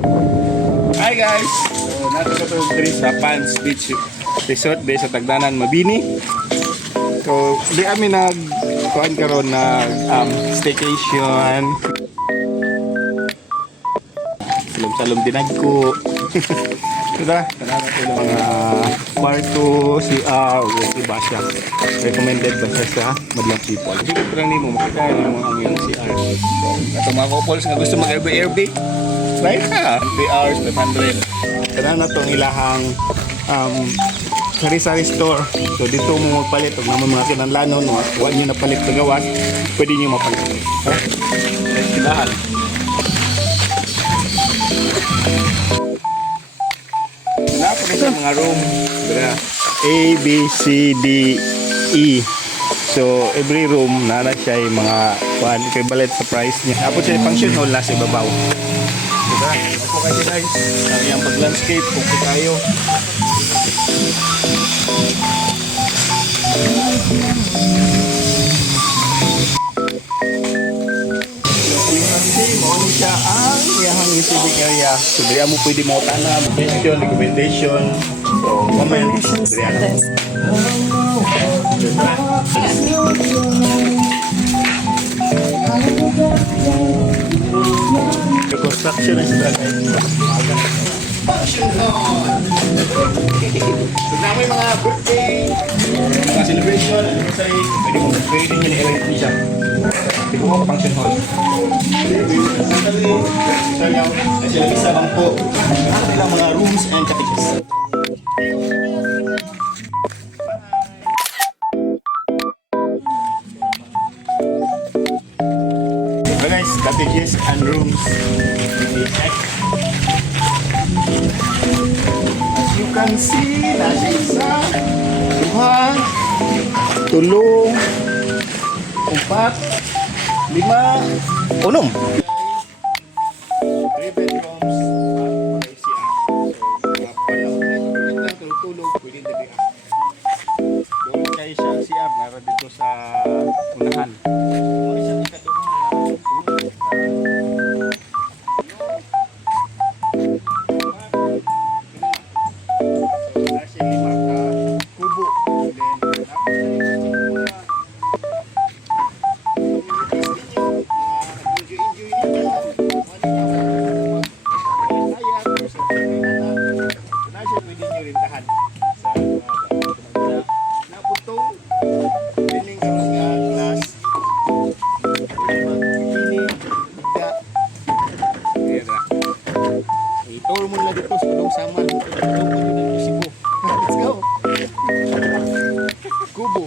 Hi guys! So, natin ka ito dito sa Pans Beach Resort sa Tagdanan, Mabini. So, di kami nag-kuhan karon na staycation. Salom-salom dinagko. Diba? Kanara ito yung mga kwarto, CR, o iba siya. Recommended ba siya sa Madlang People. Sige ko lang nimo, makikaya mo ang iyong CR. So, itong mga couples nga gusto mag-Airbnb, right ha? 3 hours, 500. Kanara na itong ilahang sari-sari store. So, dito mo magpalit. Huwag naman mga kinanlanon, huwag nyo napalit sa gawas, pwede nyo mapalit. Ha? Ilahan. Napalit sa mga room. A, B, C, D, E. So, every room na siya yung mga equivalent sa price niya. Tapos siya yung function hall nasa ibabaw. Diba? Ako kasi guys, ang iyang pag-landscape, kung tayo. Mauni siya ang iyang receiving area. So, diya mo pwede mo tanam, recommendation. So, comment. The construction na sila guys. Function hall! Pag namin mga birthday, mga celebration, anniversary, pwede nyo na-elevate niya siya. Ito mo function hall. So yung sila isa bang po ang mga rooms and cottages. So guys, cottages and rooms. As you can see, nasa isa, duha, tulong, empat, 5, 6. 3 bedrooms at 5 CR. So, mga panahon lang tulog, pwede dito. Doon kayo siya CR, naroon dito sa unahan. Doon siya ikaduhan tour mo na dito sa Pudong Saman. Let's go! Kubo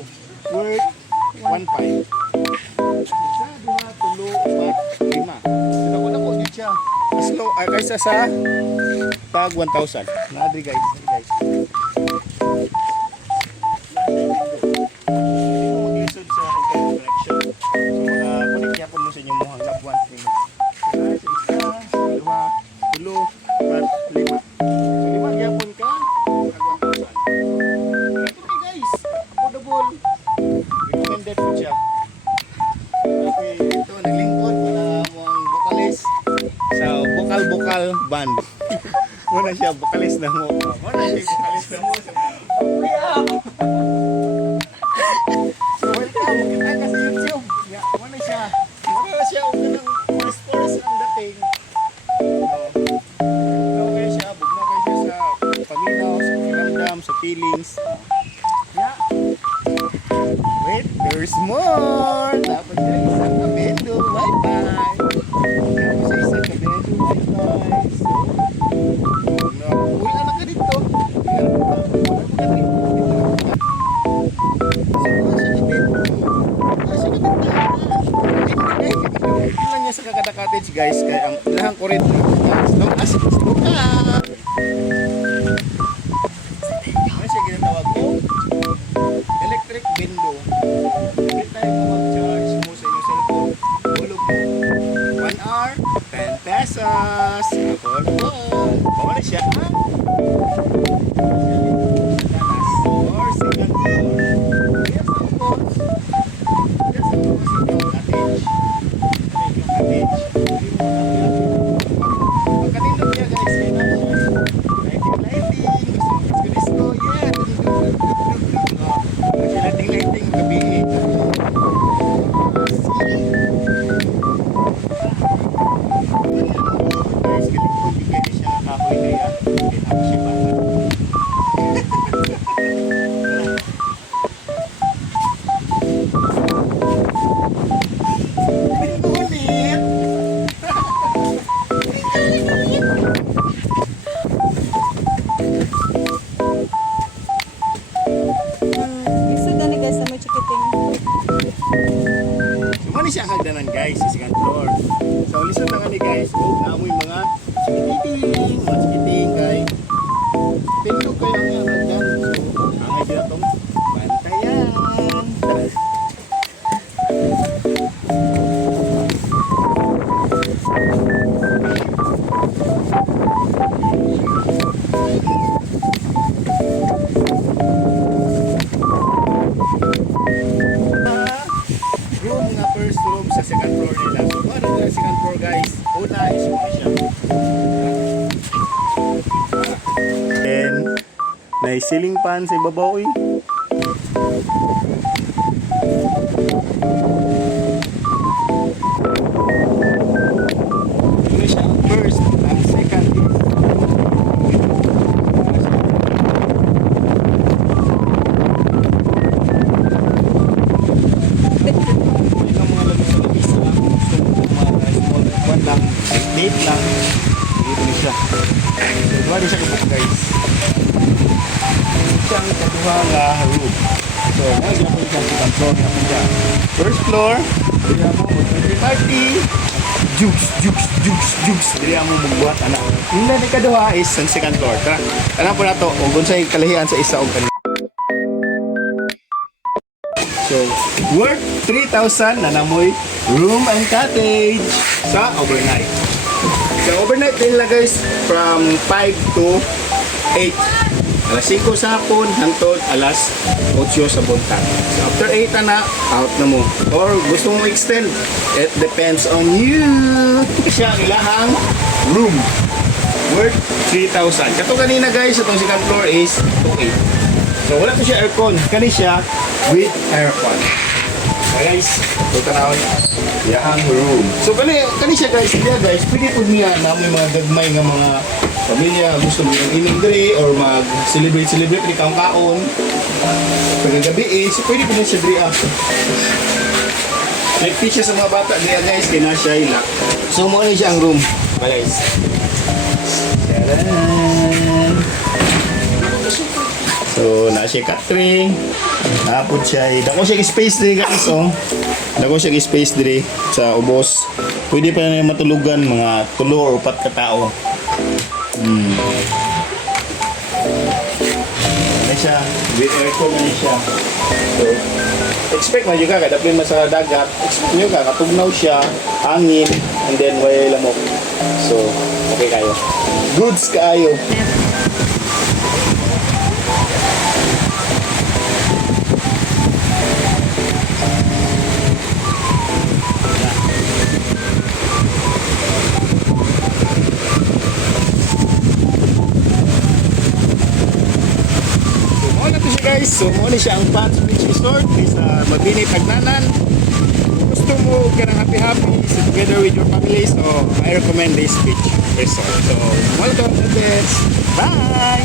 worth 1.5. Isa, 2, 3, 4, 5. Sinako-nako din siya. Mas low, kaysa sa tag 1,000. Naadri guys. Mag-lisod sa connection. So connect niya po mo sa inyong muhang loved ones ninyo. Isa, 2, 3, 4, 5. So 5 gyapon ka, tag 1,000. Okay guys, affordable. Recommended po siya. Okay, ito naglingkod na ang vocalist sa Bokal Band. Muna siya vocalist na mo. So welcome, kita ka sa YouTube. Muna siya. Muna siya og kanang chorus ang dating. Bugnaw kayo siya sa paminaw, sa kiramdam, sa feelings. Yeah. Wait, there's more! Dapat na isang kabendo, bye-bye! Tapos sa isang kabendo, bye-bye! So, uwi na ka dito. Lang niya sa Kakada Cottage guys, kaya ang ilahang kurente long as gusto ka. Ano siya ginatawag ko? Electric window. Every time mo mag-charge mo sa inyong cellphone, hulog mo 1 hour, 10 pesos. Bawala siya ha? Or second floor. Yes of course. Yes of course yung cottage. Pagkanindot niya Ulit! Lisod na ni guys sa may chikiting. So, muna siya hagdanan guys, sa second floor. So, listen na kami guys. Huwag na mo yung mga chikiting kay tindog kayo ang hagdan. So, angay din itong bantayan. Room nga first room sa second floor nila. So, ano nila second floor guys? Una is muna siya. Then, may ceiling fan sa ibabaw eh. Ito siya ang first. Ang second is yung mga labi sa labis lang. Gusto mo mga small one lang. Date lang. Dito na siya. So, duwa din siya kapag guys. Siyang kaduha nga room. So, mga ginapon siya sa floor na siya. First floor, dili mo mag-party. Jukes. Dili mo magbuhat, anak. Yung na kaduha is ang second floor. Tara, alam po na to, kung sa'yo kalahian sa isa o kanina. So, worth 3,000 na namoy room and cottage sa overnight. Sa overnight din lang guys, from 5 to 8. Alas 5 sa hapon, hangtod alas 8 sa buntag. So after 8 na, out na mo. Or gusto mo extend, it depends on you. Siya ang ilahang room. Worth 3,000. Kato kanina guys, itong second floor is 2,800. So wala to siya aircon. Kani siya with aircon. So guys, ito tanawin. Yahang room. So kani siya guys, diya guys, pwede po niya na may mga gagmay nga mga pamilya gusto mo ng ining dre or mag-celebrate ni kaon-kaon. Pagkagabi so pwede po na siya dre up. Like siya sa mga bata diya guys, kaya na siya ila. So mo siya ang room. Guys. Tadaan! So, na siya catering. Napod siya. Dako siya space diri guys, oh. Dako siya space diri sa ubos. Pwede pa na matulugan mga 3 or 4 ka tao. Ano siya? With aircon na siya. So, expect mo juga kada pin sa dagat. Expect nyo ka katugnaw siya, hangin, and then way lamok. So, okay kayo. Goods kayo. Guys, so muna siya ang Pats Beach Resort sa Mabini, Tagnanan. Gusto mo ka ng happy together with your family, so I recommend this beach resort. So, welcome to this. Bye!